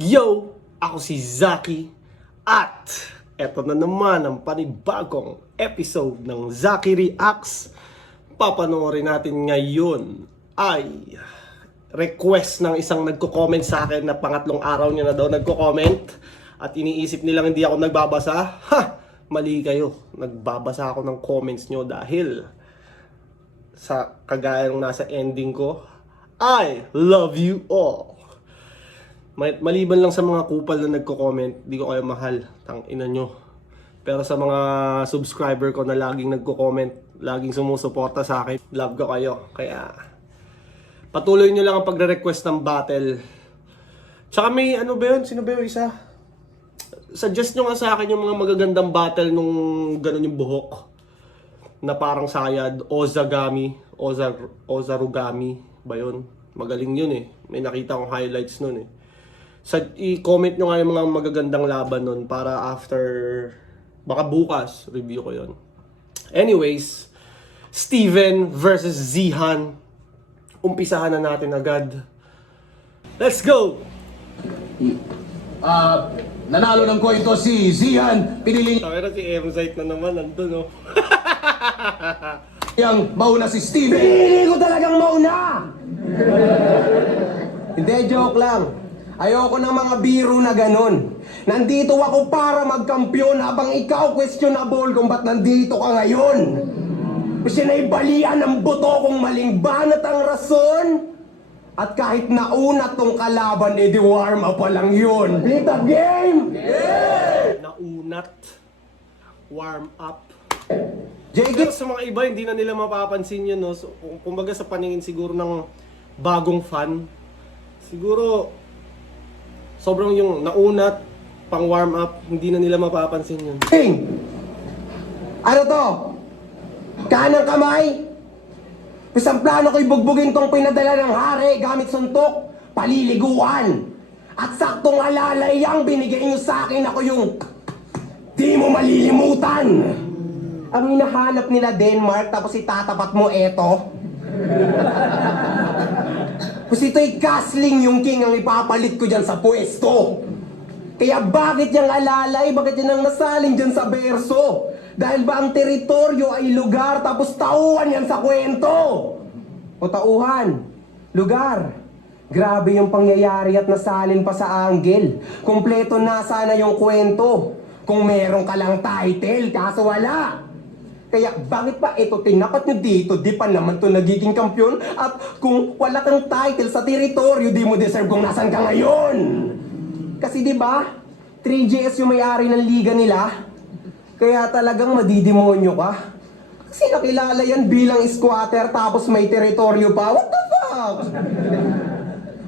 Yo! Ako si Zaki at eto na naman ang panibagong episode ng Zaki Reacts. Papanoorin natin ngayon ay request ng isang nagko-comment sa akin na pangatlong araw niya na daw nagko-comment at iniisip nilang hindi ako nagbabasa. Ha! Mali kayo. Nagbabasa ako ng comments nyo dahil sa kagaya ng nasa ending ko, I love you all. Maliban lang sa mga kupal na nagko-comment, di ko kayo mahal, tang ina nyo. Pero sa mga subscriber ko na laging nagko-comment, laging sumusuporta sa akin, love ko kayo. Kaya patuloy nyo lang ang pagre-request ng battle. Tsaka may ano ba yun? Sino ba yung isa? Suggest nyo nga sa akin yung mga magagandang battle nung ganun yung buhok na parang sayad, Ozarugami ba yun? Magaling yun eh. May nakita akong highlights nun eh. I-comment nyo nga yung mga magagandang laban nun para after, baka bukas, review ko yun. Anyways, Steven versus Zihan. Umpisahan na natin agad. Let's go! Nanalo ng coin to si Zihan. Pinili Pero si M-Site na naman, nandun no. niyang mauna si Steven. Pinili ko talagang mauna! Hindi, joke lang. Ayoko ng mga biro na ganun. Nandito ako para magkampiyon habang ikaw questionable kung ba't nandito ka ngayon. Sinaibalian ng buto kung maling banat ang rason. At kahit nauna tong kalaban, edi warm up pa lang yun. Beat the game! Naunat. Warm up. JG, Pero sa mga iba, hindi na nila mapapansin yun, no? So, kumbaga sa paningin siguro ng bagong fan, siguro sobrang yung naunat, pang warm up, hindi na nila mapapansin yun. ano to? Kanang kamay? Isang plano ko'y bugbugin tong pinadala ng hari gamit suntok, paliliguan. At saktong alalay ang binigay niyo sa akin, ako yung di mo malilimutan. Ang hinahanap nila Denmark, tapos itatapat mo eto. Kasi ito'y Kasling yung king ang ipapalit ko dyan sa pwesto. Kaya bakit yung alalay, bakit yan ang nasaling dyan sa berso? Dahil ba ang teritoryo ay lugar tapos tauhan yan sa kwento? O tauhan, lugar. Grabe yung pangyayari at nasalin pa sa anggel. Kompleto na sana yung kwento. Kung meron ka lang title, kaso wala. Kaya bakit pa ito tinapat nyo dito? Di pa naman to nagiging kampyon. At kung wala kang title sa teritoryo, di mo deserve kung nasan ka ngayon. Kasi di ba 3GS yung may-ari ng liga nila. Kaya talagang madidemonyo ka. Kasi nakilala yan bilang squatter tapos may teritoryo pa. What the fuck?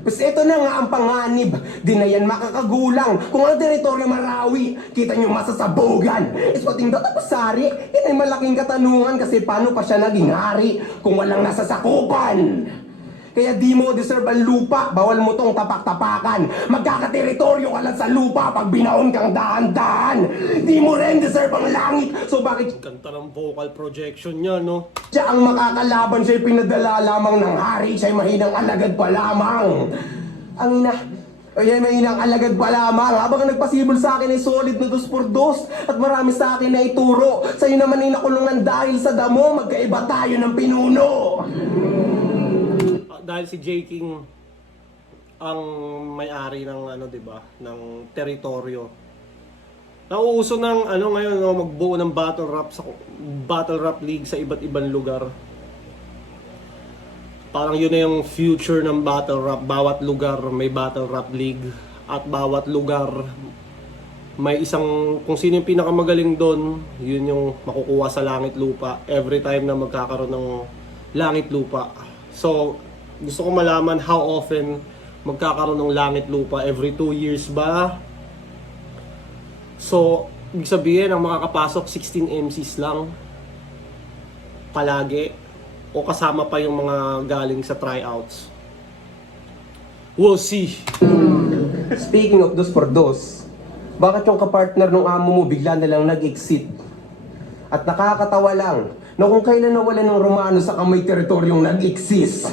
Mas ito na nga ang panganib. Di na yan makakagulang. Kung ang teritoryo Marawi, kita nyo masasabugan. Ispating tapos sari, yan ay malaking katanungan kasi paano pa siya naging hari kung walang nasasakupan. Kaya di mo deserve ang lupa, bawal mo tong tapak-tapakan. Magkakateritoryo ka lang sa lupa pag binaon kang dahan-dahan. Di mo rin deserve ang langit, so bakit Kanta ng vocal projection niya, no? siya ang makakalaban, siya'y pinadala lamang ng hari, siya'y mahinang alagad pa lamang. Ang ina, ay mahinang alagad pa lamang. Habang nagpasibol sa akin ay solid na 2x2 at marami sa akin na ituro. Sa'yo naman ay nakulungan dahil sa damo, magkaiba tayo ng pinuno. Dahil si J. King ang may-ari ng ano, 'di ba, ng teritoryo. Nauuso ng ano ngayon, no, magbuo ng battle rap league sa iba't ibang lugar. Parang yun na yung future ng battle rap. Bawat lugar may battle rap league at bawat lugar may isang, kung sino yung pinakamagaling doon, yun yung makukuha sa langit lupa every time na magkakaroon ng langit lupa. So gusto ko malaman how often magkakaroon ng langit lupa, every 2 years ba? So, ibig sabihin ang makakapasok 16 MCs lang palagi o kasama pa yung mga galing sa tryouts. We'll see. Speaking of dos por dos, bakit yung kapartner ng amo mo bigla na lang nag-exit? At nakakatawa lang, na kung kailan nawala ng Romano sa kamay teritoryong nag-exist.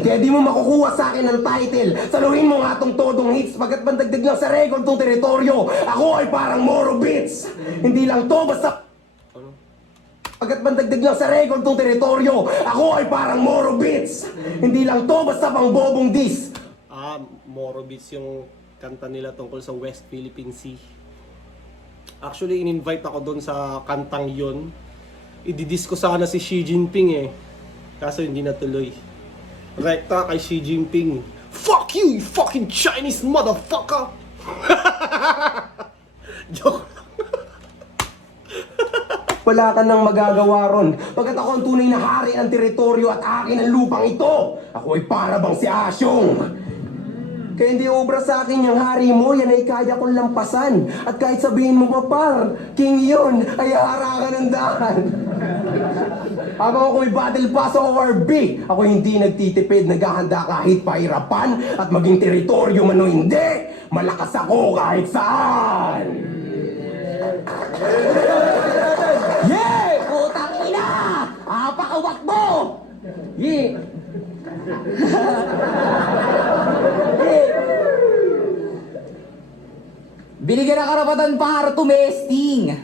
Kaya di mo makukuha sa akin ang title. Saluhin mo nga tong todong hits pagkat bandagdag lang sa record tong teritoryo. Ako ay parang Moro Beats. Hindi lang to basta... Pagkat bandagdag lang sa record tong teritoryo. Ako ay parang Moro Beats. Hindi lang to basta pang bobong dis. Moro Beats yung kanta nila tungkol sa West Philippine Sea. Actually, in-invite ako doon sa kantang yon. Ididis ko sana si Xi Jinping eh. Kaso hindi natuloy. Rekta kay Xi Jinping. Fuck you, you fucking Chinese motherfucker! Joke. Wala ka nang magagawa ron. Pagkat ako ang tunay na hari ng teritoryo at akin ang lupang ito. Ako ay para bang si Asyong. Kaya hindi obra sa akin yung hari mo, yan ay kaya kong lampasan. At kahit sabihin mo pa par, king yun, ay harangan ng daan. Habang ako may battle pass o ORB, ako hindi nagtitipid, naghahanda kahit pahirapan at maging teritoryo man o hindi, malakas ako kahit saan. Yeah! Putang ina! Apakawak mo! Yeah! Binigyan ng karapatan para tumesting.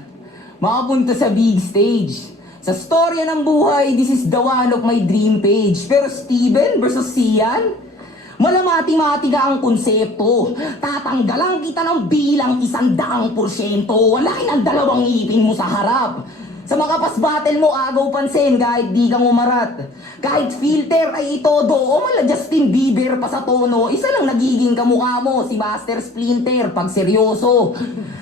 Makapunta sa big stage. Sa storya ng buhay, this is the one of my dream page. Pero Steven versus Sian, malamati-mati ka ang konsepto. Tatanggalan kita ng bilang 100%. Walakin ang 2 ngipin mo sa harap. Sa makapas battle mo, agaw pansin kahit di kang umarat. Kahit filter ay itodo o mala Justin Bieber pa sa tono, isa lang nagiging kamukha mo, si Master Splinter pag seryoso.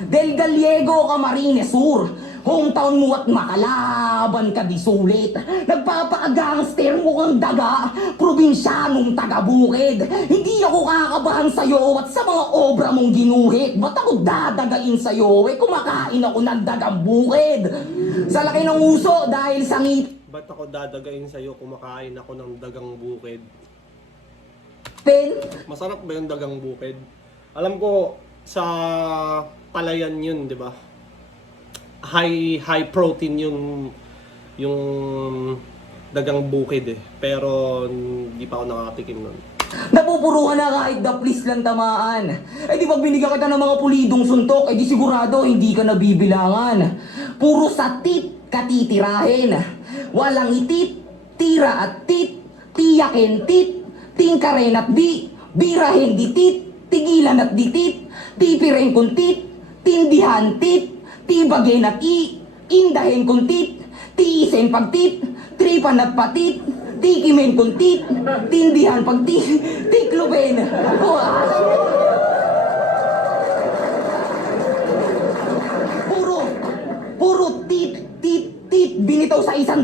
Del Gallego, Camarines Sur, hometown mo at makalaban ka di sulit. Nagpapakagangster mo ang daga, probinsyanong taga-bukid. Hindi ako kakabahan sa'yo at sa mga obra mong ginuhit. Ba't ako dadagain sa'yo? Kumakain ako ng dagang bukid. Sa laki ng uso dahil sa ngipin. Ba't ako dadagain sa'yo, kumakain ako ng dagang bukid? Masarap ba yung dagang bukid? Alam ko, sa palayan yun, di ba? High protein yung dagang bukid eh. Pero hindi pa ako nakatikim nun. Napupuruhan na kahit daplis lang tamaan. Eh di pag binigyan kita ng mga pulidong suntok, eh di sigurado hindi ka nabibilangan. Puro sa tit katitirahin. Walang itit, tira at tit, tiyakin tit, tingkaren at di, birahin di tit, tigilan at di tit, tipiren kung tit, tindihan tit, tibagin at i, indahin kung tit, tiisen pag tit, tripan at patit, tikimen kung tit, tindihan pag tit, tikluben. Puro tit, binitaw sa 100%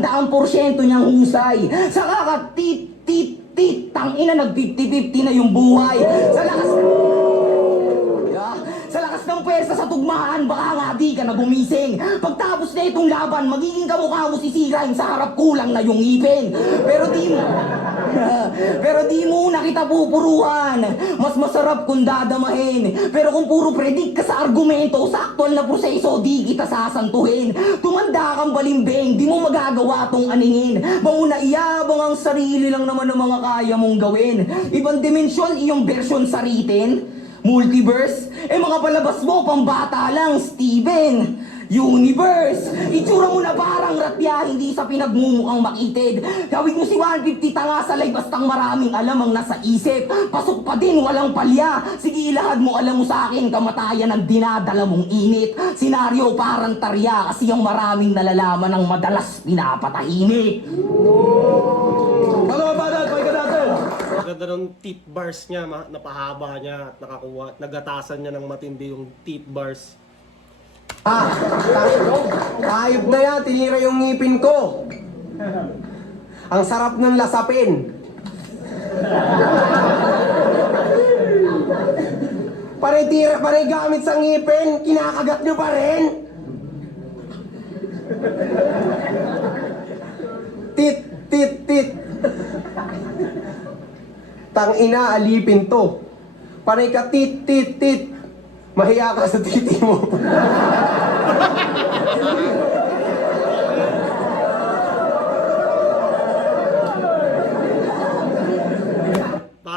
niyang husay. Sa kakatit, tangina nag 50-50 na yung buhay. Sa lakas ng pwersa sa tugmaan, baka nga di ka na gumising. Pagtapos na itong laban, magiging kamukha mo sisirain sa harap, kulang na yung ngipin. Pero di mo na kita pupuruhan. Mas masarap kung dadamahin. Pero kung puro predict ka sa argumento, sa aktual na proseso, di kita sasantuhin. Tumanda kang balimbing, di mo magagawa tong aningin. Mauna iyabang ang sarili lang naman ng mga kaya mong gawin. Ibang dimensyon, iyong version saritin. Multiverse? Mga palabas mo, pambata lang, Steven. Universe! Itsura mo na parang ratya, hindi sa pinagmumukhang makitid. Gawin mo si 150 tanga sa live, bastang maraming alam ang nasa isip. Pasok pa din, walang palya. Sige, ilahad mo, alam mo sa akin, kamatayan ang dinadala mong init. Senaryo parang tarya, kasi ang maraming nalalaman ang madalas pinapatahimik. Mga kabanan, pakikan natin! Maganda ng teeth bars niya, napahaba niya at nakakuha, nagatasan niya ng matindi yung teeth bars. Ayop na yan, tinira yung ngipin ko. Ang sarap ng lasapin. Pare gamit sa ngipin, kinakagat nyo pa rin. Tit. Tangina, alipin to. Panay ka tit. Mahiya ka sa titi mo.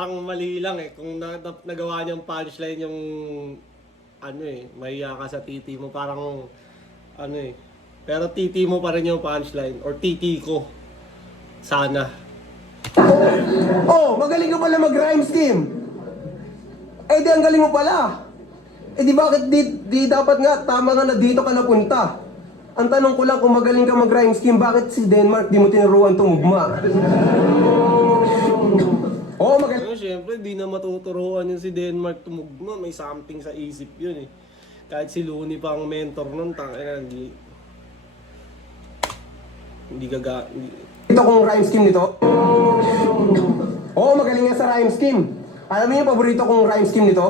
parang mali lang eh. Kung nagawa niyang punchline yung ano eh, mahiya ka sa titi mo, parang ano eh. Pero titi mo pa rin yung punchline or titi ko. Sana. Oh, magaling ka pala mag-rhyme scheme. Eh di ang galing mo pala. Eh di bakit di dapat nga tama nga na dito ka napunta? Ang tanong ko lang kung magaling ka mag-rhyme scheme, bakit si Denmark di mo tinuruan tumugma? Oh, magaling. Pero syempre, di na matuturuan yun si Denmark tumugma. May something sa isip yun eh. Kahit si Looney pa ang mentor nun, tangina, hindi gaga... Ito kung rhyme scheme nito. Oh, magaling nga sa rhyme scheme. Alam niyo yung paborito kong rhyme scheme nito?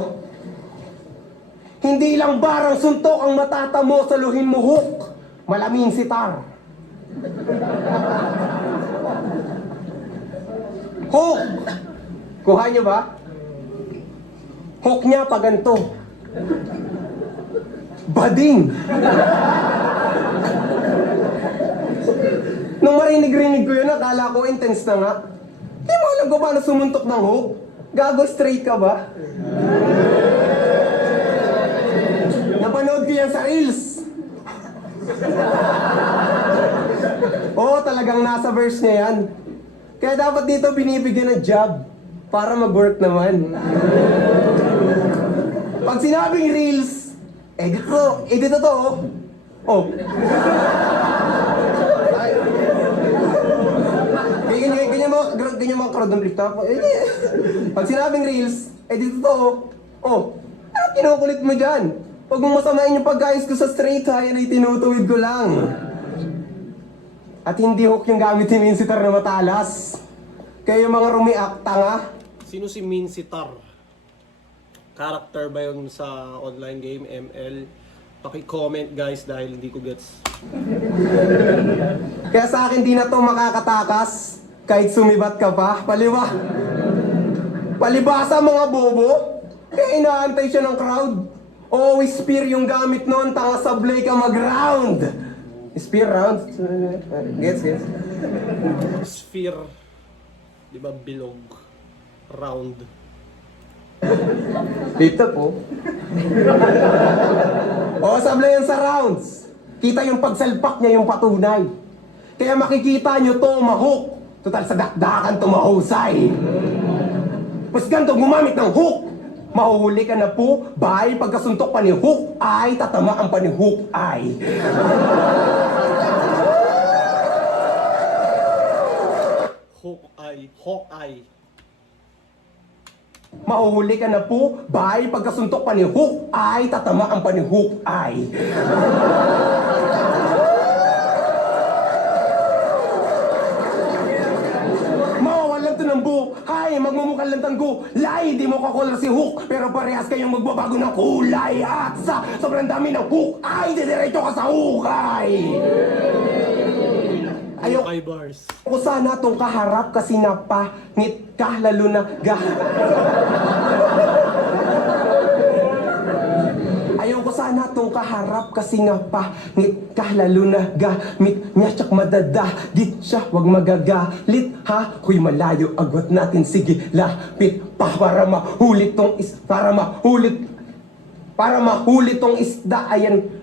Hindi lang barang suntok ang matata mo, saluhin mo hook. Malaming sitar. Hook! Kuha niyo ba? Hook niya pa ganito. Bading! Nung marinig-rinig ko yun, akala ko intense na nga. Di mo alam ko paano sumuntok ng hook? Gago, straight ka ba? Napanood ko yan sa Reels. Oo, talagang nasa verse niya yan. Kaya dapat dito binibigyan ng job para mag-work naman. Pag sinabing Reels, dito to, oh. Oh. Ganyan mga crowd ng flip-top. Pag sinabing Reels, dito to, oh. Ano kinukulit mo dyan? Huwag mong masamain yung pagkayos ko sa straight ha, yan ay tinutuwid ko lang. At hindi hook yung gamit ni Minsitar na matalas. Kaya yung mga rumiak, tanga. Sino si Minsitar? Character ba yun sa online game, ML? Paki-comment guys dahil hindi ko gets. Kaya sa akin di na to makakatakas. Kahit sumibat ka pa, palibasa mga bobo. Kaya inaantay siya ng crowd. Always spear yung gamit nun, tanga sablay ka mag-round. Spear round? Gets. Sphere. Di ba bilog? Round. Dito po. O, sablay yan sa rounds. Kita yung pagsalpak niya yung patunay. Kaya makikita nyo to mahook. Total sa dakdakan to mahusay. Mas ganito gumamit ng hook. Mahuhuli ka na po, bye, pagkasuntok pa ni hook ay, tatamaan pa ni hook ay. Hawkeye. Mahuhuli ka na po, bye, pagkasuntok pa ni hook ay, tatamaan pa ni hook ay. Hay, magmumukhang lantang ko. Lay, di mo kakular si Hook. Pero parehas kayong magbabago ng kulay. At sa sobrang dami ng Hook, ay, didiretso ka sa hukay. Hawkeye bars. Ako sana tong kaharap kasi napangit ka, lalo na Ayoko sana tong kaharap kasi nga pangit ka, lalo na gamit niya tsak madadagit siya, wag magagalit ha. Huy, malayo agwat natin, sige lapit pa para mahulit tong tong isda.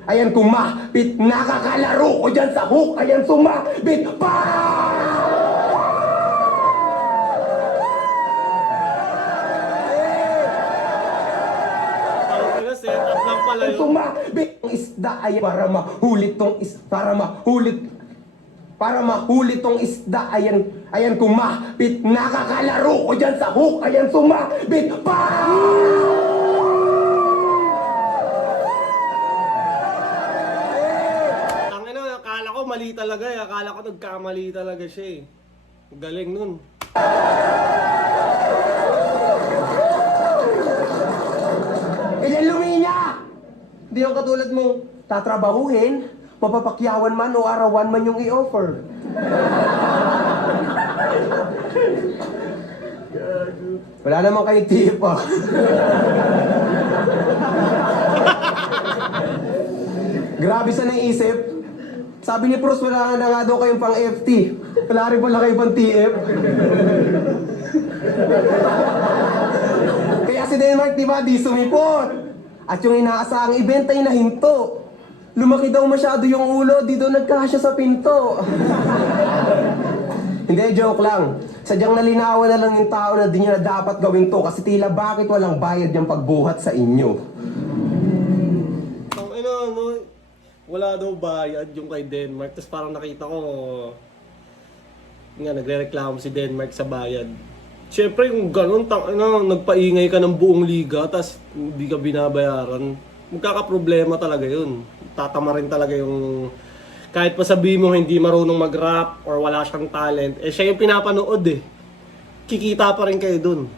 Ayan kumapit, nakakalaro ko dyan sa hook, ayan sumabit pa. Setup lang pala yun. Sumabit ang isda ay para mahulit tong isda. Ayan kumapit, nakakalaro ko dyan sa hook, ayan sumabit pa. Akala ko mali talaga eh. Akala ko nagkamali talaga siya eh. Galing nun. Ilan luminya! Di yung katulad mo, tatrabahuhin, mapapakyawan man o arawan man yung i-offer. Wala naman kayo tipo. Grabe sa naisip. Sabi ni Bruce, wala na nga daw kayong pang FT. Wala rin pala kayo pang TF. Kaya si Denmark, di ba, di sumipot. At yung inaasahang event ay nahinto. Lumaki daw masyado yung ulo, di daw nagkasya sa pinto. Hindi, joke lang. Sadyang nalinawan na lang yung tao na di niya na dapat gawin to kasi tila bakit walang bayad yung pagbuhat sa inyo. Ang wala daw bayad yung kay Denmark. Tapos parang nakita ko nga nagrereklamo si Denmark sa bayad. Siyempre yung ganun, nagpaingay ka ng buong liga tapos hindi ka binabayaran, magkakaproblema talaga yun. Tatama rin talaga yung kahit pa sabihin mo hindi marunong mag-rap or wala siyang talent, siya yung pinapanood kikita pa rin kayo dun.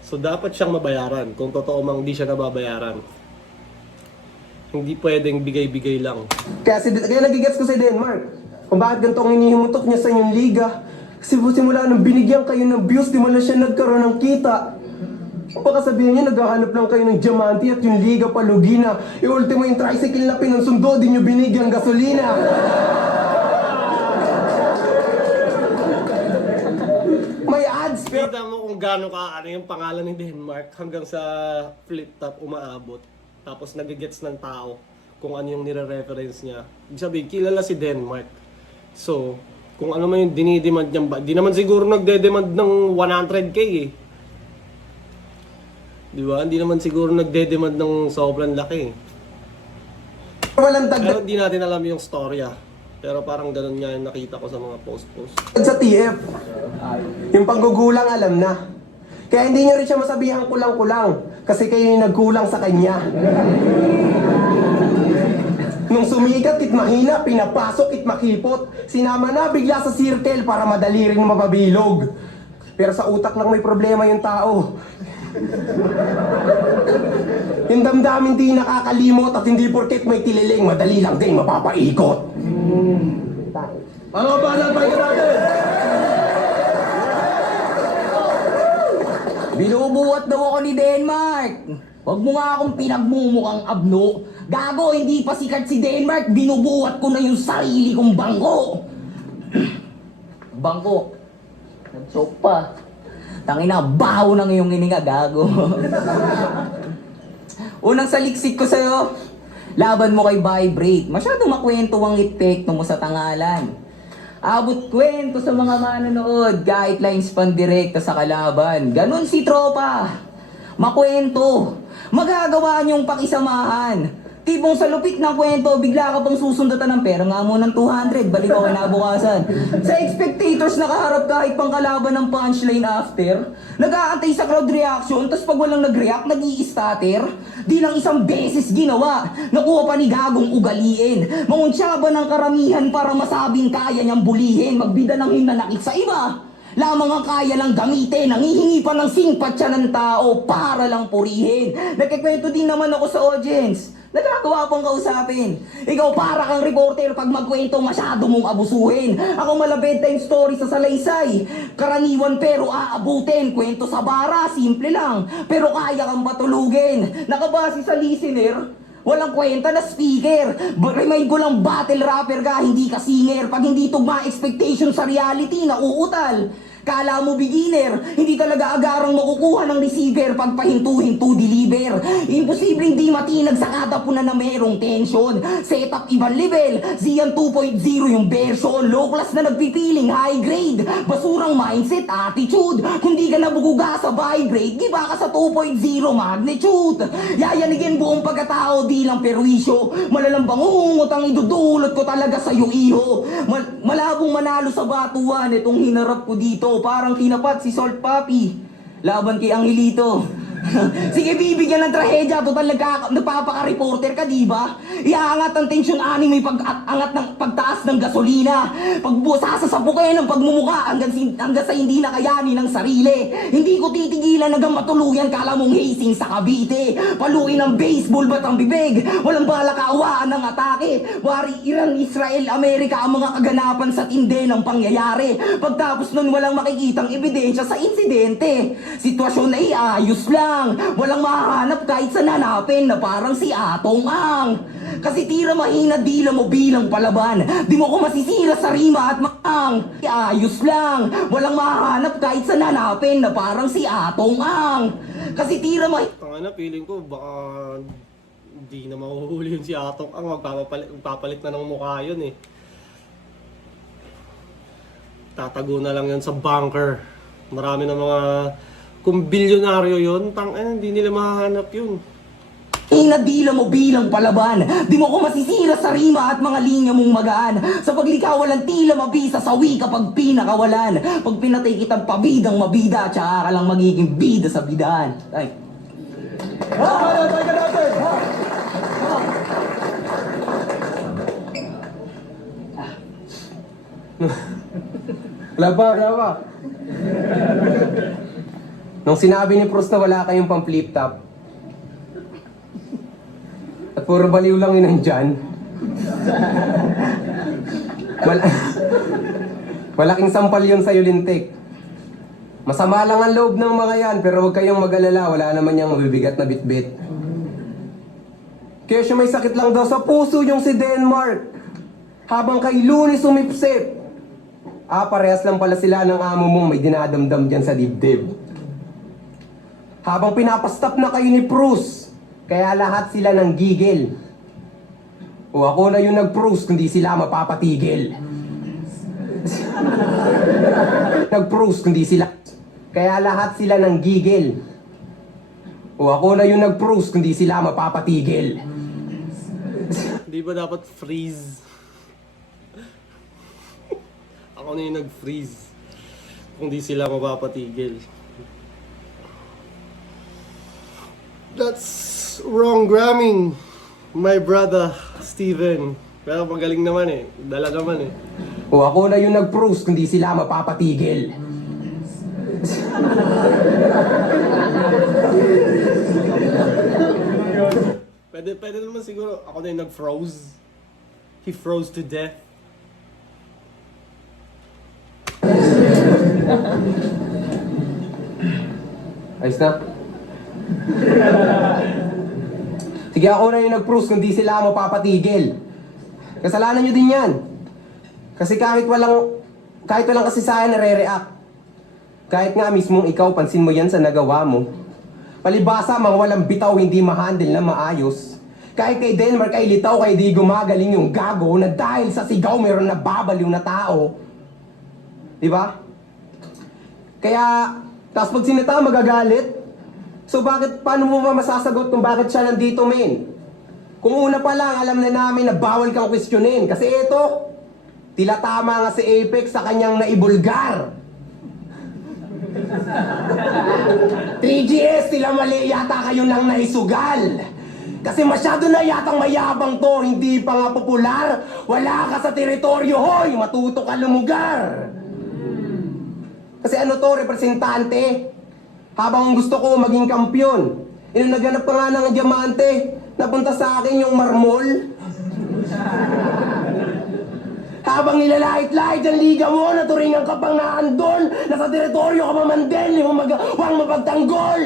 So dapat siyang mabayaran kung totoo mang hindi siya nababayaran. Hindi pwedeng bigay-bigay lang. Kaya nagigets ko si Denmark kung bakit ganito ang hinihimutok niya sa inyong liga. Kasi simula nung binigyan kayo ng views, di mo na siya nagkaroon ng kita. Baka sabihin niya, naghahanap lang kayo ng diamante at yung liga palugi na. Ultimo yung tricycle na pinansundo, di nyo binigyan gasolina. May ads, pero... Kita mo kung gaano yung pangalan ni Denmark hanggang sa flip top umaabot. Tapos nagigets ng tao kung ano yung nire-reference niya. Ibig sabihin, kilala si Denmark. So, kung ano man yung dinidemand niyang ba, di naman siguro nagde-demand ng 100k Di ba? Hindi naman siguro nagde-demand ng sobrang laki. walang Pero dagdag di natin alam yung storya. Pero parang ganun nga yung nakita ko sa mga post-post. sa TF. Yung panggugulang alam na. Kaya hindi nyo rin siya masabihan kulang-kulang. Kasi kayo yung nagkulang sa kanya. Nung sumikat, kit mahina, pinapasok, kit makipot. Sinama na bigla sa circle para madali rin mapabilog. Pero sa utak lang may problema yung tao. Yung damdamin di nakakalimot at hindi porket may tililing, madali lang din mapapaikot. Mga banal pa natin! Binubuhat daw ako ni Denmark. Huwag mo nga akong pinagmumukhang abno. Gago, hindi pa sikat si Denmark. Binubuhat ko na yung sarili kong bangko. Bangko. Nag-choke pa. Tangina, baho ng iyong hininga, gago. Unang saliksik ko sa'yo, laban mo kay Vibrate. Masyado makwento ang epekto mo sa tangalan. Abot kwento sa mga manonood, guidelines pandirekta sa kalaban. Ganon si tropa. Makwento. Magagawa niyong pakisamahan. Tipong sa lupit ng kwento, bigla ka pang susundatan ng pera nga mo ng 200, balik ako kinabukasan. Sa spectators nakaharap kahit pang kalaban ng punchline after, nag-aantay sa crowd reaction, tas pag walang nag-react, nag-i-stutter. Di lang isang beses ginawa, nakuha pa ni Gagong ugaliin. Mangunsyaba ng karamihan para masabing kaya niyang bulihin, magbida ng hinanakit sa iba. Lamang ang kaya lang gamitin, nangihingi pa ng simpatya ng tao para lang purihin. Nagkikwento din naman ako sa audience. Nagagawa pang kausapin. Ikaw para kang reporter pag magkwento masyado mong abusuhin. Ako malabed time story sa salaysay. Karaniwan pero aabutin. Kwento sa bara, simple lang. Pero kaya kang matulugin. Nakabase sa listener, walang kwenta na speaker. Remind ko lang battle rapper ka, hindi ka singer. Pag hindi tugma expectation sa reality, nauutal. Kala mo beginner, hindi talaga agarang makukuha ng receiver pag pahinto-hinto deliver. Imposibleng di matinag sa kada puna na merong tension. Setup ibang level, Zian 2.0 yung version. Low class na nagpipiling high grade. Basurang mindset, attitude. Kung di ka nabuguga sa vibrate, giba ka sa 2.0 magnitude. Yayanigin buong pagkatao, di lang perwisyo. Malalambang ungot ang idudulot ko talaga sa iyong iho. Malabong manalo sa batuan, itong hinarap ko dito. Parang kinapat si Salt Papi laban kay Angelito. Sige, bibigyan ng trahedya. Total nagpapaka-reporter ka, di ba? Iaangat ang tensyon ani may pag-angat ng pagtaas ng gasolina. Sasasapukin ng pagmumuka hanggang sa hindi nakayani ng sarili. Hindi ko titigilan hanggang matuluyan kala mong hazing sa Cavite. Paluin ng baseball bat ang bibig. Walang bala kaawaan ng atake. Wari Iran, Israel, Amerika ang mga kaganapan sa tinde ng pangyayari. Pagtapos nun walang makikitang ebidensya sa insidente. Sitwasyon ay ayos lang. lang. Walang mahanap kahit saan hanapin na parang si Atong Ang. Kasi tira mahina dila mo bilang palaban. Di mo ko masisira sa rima at maang. Ayos lang. Walang mahanap kahit saan hanapin na parang si Atong Ang. Kasi tira mahina. Tangina, feeling ko baka hindi na mahuhuli yun si Atong Ang. Magpapalit na ng mukha yun eh. Tatago na lang yan sa bunker. Marami na mga... Kung bilyonaryo yun, hindi nila mahahanap yun. Inadila mo bilang palaban. Di mo ko masisira sa rima at mga linya mong magaan. Sa paglikawalan tila mabisa, sawi kapag pinakawalan. Pag pinatay kitang pabidang mabida, tsaka ka lang magiging bida sa bidaan. Ay. Wala pa. Nung sinabi ni Proust na wala kayong pang flip top, at puro baliw lang yun nandyan, malaking sampal yun sa'yo, lintik. Masama lang ang loob ng mga yan, pero huwag kayong mag-alala, wala naman yung mabibigat na bitbit. Kaya siya may sakit lang daw sa puso yung si Denmark. Habang kay Looney sumipsip. Parehas lang pala sila ng amo mong may dinadamdam dyan sa dibdib. Habang pinapastop na kayo ni Bruce, kaya lahat sila ng gigil. O ako na yung nag-Bruce, kundi sila mapapatigil. Nag-Bruce, kundi sila. Kaya lahat sila ng gigil. O ako na yung nag-Bruce, kundi sila mapapatigil. Di ba dapat freeze? Ako na yung nag-freeze. Kung di sila mapapatigil. That's wrong gramming, my brother Steven. Pero magaling naman eh. Dala naman eh. O ako na yung nag-Bruce, kundi sila mapapatigil. Pwede naman siguro. Ako na yung nag-froze. He froze to death. Ayos na. Sige, ako na yung nag-Bruce, kundi sila mapapatigil. Kasalanan nyo din yan. Kasi kahit walang kasisayan nare-react. Kahit nga mismong ikaw, pansin mo yan sa nagawa mo. Palibasa, mga walang bitaw, hindi ma-handle na maayos. Kahit kay Denmark ay litaw, kay di gumagaling yung gago na dahil sa sigaw meron na babaliw na tao. Diba? Kaya, tapos pag sinita, magagalit. So paano mo ba masasagot kung bakit siya nandito, men? Kung una pa lang, alam na namin na bawal kang questionin. Kasi ito, tila tama nga si Apex sa kanyang naibulgar. 3GS, tila mali yata kayo nang naisugal. Kasi masyado na yatang mayabang to, hindi pa nga popular. Wala ka sa teritoryo, hoy, matuto ka lumugar. Kasi ano to, representante. Habang gusto ko maging kampyon, naghanap pa nga ng diamante, napunta sa akin yung marmol. Habang nilalait-lait ang liga mo, naturingan ka pang naandon, nasa teritoryo ka mamandel, di mo huwag mapagtanggol.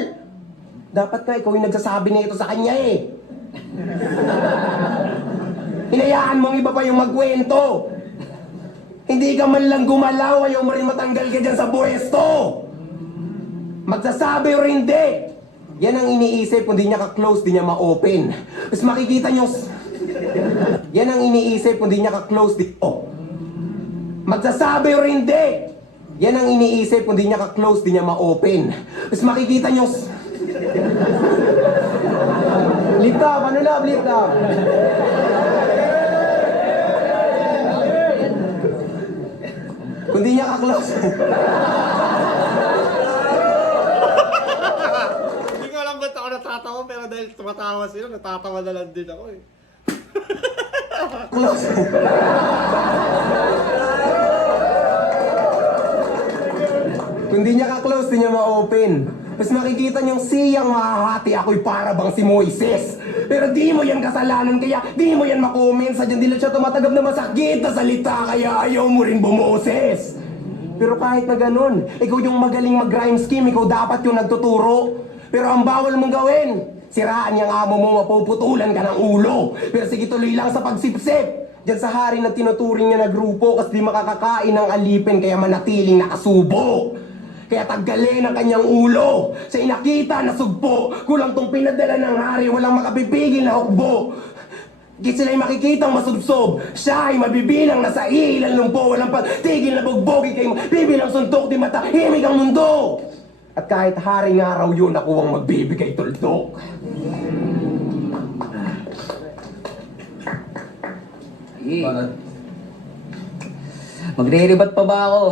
Dapat nga ikaw yung nagsasabi na ito sa kanya eh. Hinayaan mong iba pa yung magkwento. Hindi ka man lang gumalaw, ayaw mo rin matanggal ka dyan sa pwesto. Magsasabi o hindi. Yan ang iniisip kung di niya ka-close, di niya ma-open. Tapos makikita niyo... Yan ang iniisip kung di niya ka-close, di... Oh. Magsasabi o hindi. Yan ang iniisip kung di niya ka-close, di niya ma-open. Tapos makikita niyo... Lift up, ano na, lift up? Kung di niya ka-close... Hindi ko alam ba't ako natatawa, pero dahil tumatawa sila, natatawa na lang din ako eh. Close. Kung di niya ka-close, di niya ma-open. Tapos makikita niyong siyang mahahati, ako'y para bang si Moises. Pero di mo yan kasalanan, kaya di mo yan makomment. Sadyang di lang siya tumatagap na masakit na salita, kaya ayaw mo rin bumoses. Pero kahit na ganun, ikaw yung magaling mag-rhyme scheme, ikaw dapat yung nagtuturo. Pero ang bawal mong gawin, siraan niyang amo mo, mapuputulan ka ng ulo. Pero sige, tuloy lang sa pagsipsip. Diyan sa hari na tinuturing niya na grupo kasi di makakakain ng alipin kaya manatiling nakasubo. Kaya tanggalin ang kanyang ulo. Sa inakita na sugpo, kulang tong pinadala ng hari, walang makapipigil na hukbo. Di sila'y makikitang masubsob. Siya ay mabibilang na sa ilang lumpo. Walang pagtigil na bugbogi kay bibilang suntok. Di matahimik ang mundo. At kahit haring araw yun, ako ang magbibigay tuldok. Magre-rebat pa ba ako?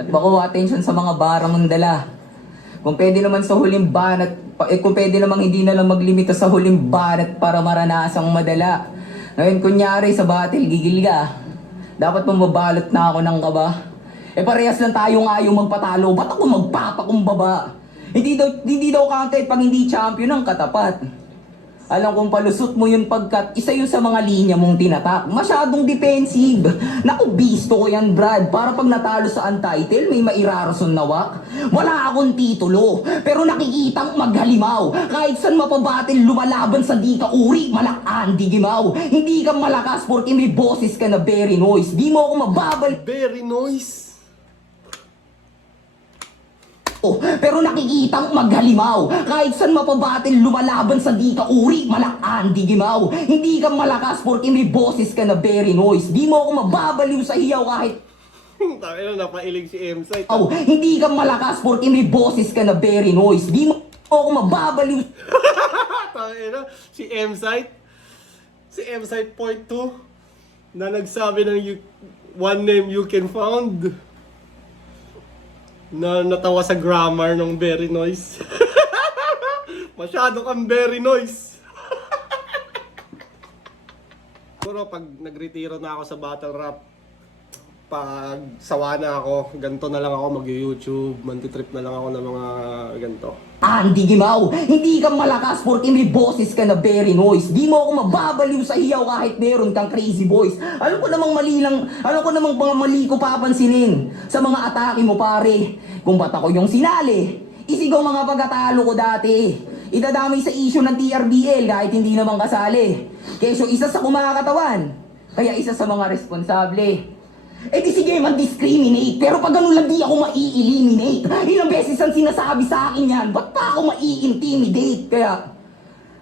At makuha attention sa mga bara mong dala. Kung pwede naman sa huling banat, kung pwede namang hindi na lang maglimita sa huling banat para maranasang madala. Ngayon kunyari sa battle gigil ka. Dapat mababalot na ako ng kaba. Parehas lang tayo nga yung magpatalo. Ba't ako magpapakumbaba? Hindi daw counted pag hindi champion ang katapat. Alam kong palusot mo yun pagkat isa yun sa mga linya mong tinatak. Masyadong defensive. Naku, bisto ko yan, Brad. Para pag natalo sa untitled, may mairarason na wak. Wala akong titulo, pero nakikitang maghalimaw. Kahit saan mapabatil, lumalaban sa di ka uri, malakaan, di gimaw. Hindi ka malakas porque may boses ka na very noise. Di mo ako mababal. Very noise. Pero nakikitang maghalimaw. Kahit saan mapabatil, lumalaban sa di ka uri, malakaan, di gimaw. Hindi ka malakas porque may boses ka na very noise. Di mo ako mababaliw sa hiyaw kahit Tayo na, napailig si M-Site. hindi ka malakas porque may boses ka na very noise. Di mo ako mababaliw. Tayo na, si M-Site. Si M-Site point 2 na nagsabi ng one name you can found. Na natawa sa grammar ng very noise. Masyado kang very noise. Siguro pag nagretiro na ako sa battle rap, pag sawa na ako, ganito na lang ako mag-YouTube, mantitrip na lang ako ng mga ganito. Andy Gimaw, hindi ka malakas porque may boses ka na very noise. Di mo ako mababaliw sa hiyaw kahit meron kang crazy voice. Alam ko namang mga mali ko papansinin sa mga atake mo pare. Kung ba't ako yung sinali, isigaw mga pagkatalo ko dati. Idadamay sa issue ng TRBL kahit hindi naman kasali. Kesyo isa sa kumakatawan, kaya isa sa mga responsable. Di sige man-discriminate, pero pag ganun lang di ako mai-eliminate. Ilang beses ang sinasabi sa akin yan, ba't pa ako mai-intimidate? Kaya,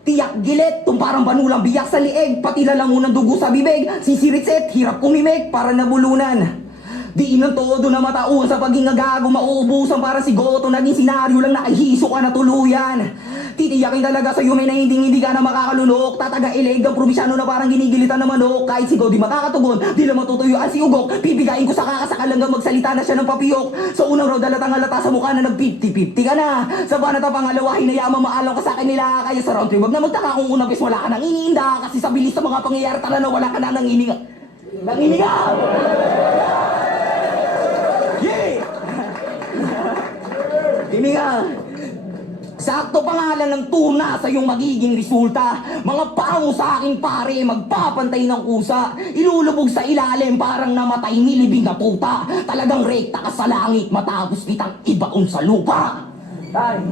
tiyak gilit, tung parang banulang biyak sa lieg, pati lalamunan dugo sa bibig, sisiritset, hirap kumimik, para nabulunan. Di ng todo na matauhan sa paging agago, mauubusan para si Goto, naging senaryo lang nakahiso ka na tuluyan. Titiyakin talaga sa'yo may hindi ka na makakalunok. Tataga-ileg ang probinsyano na parang ginigilitan na manok. Kahit sigaw di makakatugon, di lang matutuyuan si Ugok. Pipigain ko sa kakasakal hanggang magsalita na siya ng papiyok. Sa unang raw dalatang halata sa mukha na nag-50-50 ka na. Sa banata pangalawa, hinayama maalam ka sa kanila. Kaya sa round 3, wag na magtaka kung unang bes wala ka nang iniinda. Kasi sa bilis sa mga pangyayari tala na wala ka na nang ininga. Nangininga! Yeah! Ininga! Sakto pangalan ng tuna sa iyong magiging resulta. Mga pango sa aking pare, magpapantay ng kusa. Ilulubog sa ilalim parang namatay nilibing na puta. Talagang rekta ka sa langit matapos kitang ibaon sa lupa. Tay.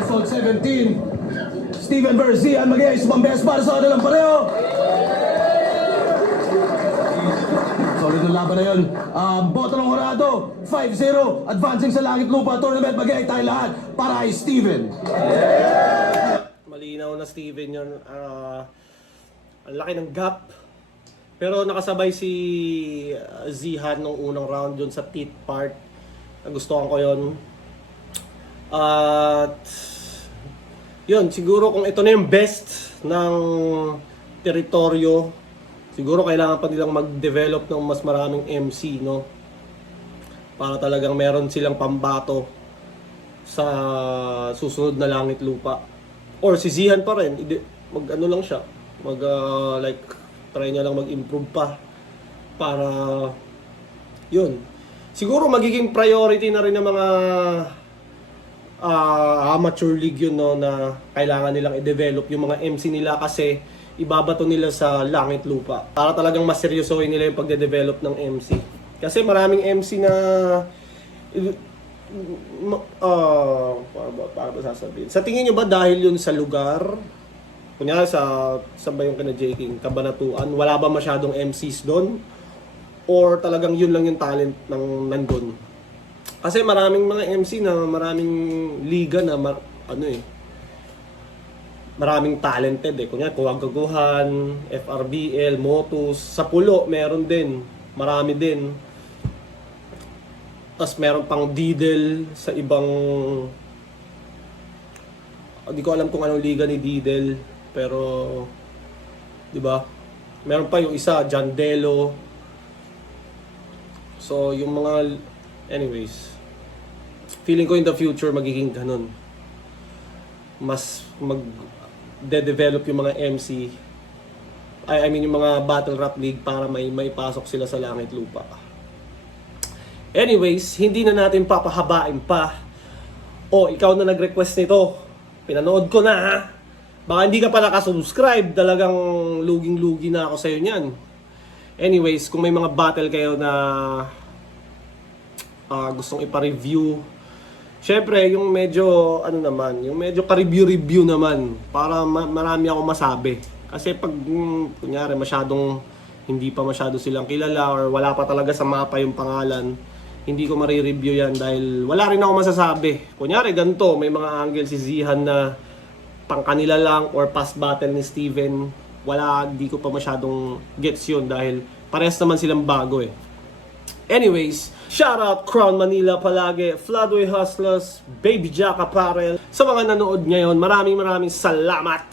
Episode 17. Steven Berzian mag-iayos pang-best para sa kanilang pareho. Solid ang laban na yun. Boto ng Horado, 5-0. Advancing sa Langit Lupa Tournament. Mag-iay tayo lahat para kay Steven. Malinaw na Steven yun. Ang laki ng gap. Pero nakasabay si Zihan nung unang round yun sa teeth part. Nagustuhan ko yun. At yun, siguro kung ito na yung best ng teritoryo, siguro kailangan pa nilang mag-develop ng mas maraming MC, no? Para talagang meron silang pambato sa susunod na Langit Lupa. Or si Zihan pa rin, mag-ano lang siya, try niya lang mag-improve pa para yun. Siguro magiging priority na rin ng mga amateur league yun, no, na kailangan nilang i-develop yung mga MC nila kasi ibabato nila sa Langit Lupa para talagang mas seryosohin nila yung pagde-develop ng MC. Kasi maraming MC na paano ba sasabihin? Sa tingin nyo ba dahil yun sa lugar? Kunyari sa ba yung kina J. King, Kabanatuan, wala ba masyadong MCs doon? Or talagang yun lang yung talent ng nandun? Kasi maraming mga MC na maraming liga na maraming talented eh. Kunyari, Kuwagaguhan, FRBL, Motus, sa Pulo meron din. Marami din. Tapos meron pang Didel sa ibang... Hindi ko alam kung anong liga ni Didel. Pero... Di ba? Meron pa yung isa, Jandelo. So, yung mga... Anyways. Feeling ko in the future magiging ganun. Mas mag-develop yung mga MC. I mean yung mga battle rap league para may pasok sila sa langit lupa. Anyways, hindi na natin papahabain pa. Ikaw na nag-request nito. Pinanood ko na ha. Baka hindi ka pa nakasubscribe. Talagang luging-lugi na ako sa'yo niyan. Anyways, kung may mga battle kayo na gustong ipa-review, syempre, yung medyo, yung medyo ka-review-review naman. Para marami ako masabi. Kasi pag, kunyari, hindi pa masyado silang kilala or wala pa talaga sa mapa yung pangalan, hindi ko marireview yan dahil wala rin ako masasabi. Kunyari, ganito, may mga angle si Zihan na pang kanila lang or past battle ni Steven. Hindi ko pa masyadong gets yun dahil parehas naman silang bago eh. Anyways, shout out Crown Manila palagi, Floodway Hustlers, Baby Jack Apparel. Sa mga nanood ngayon, maraming salamat.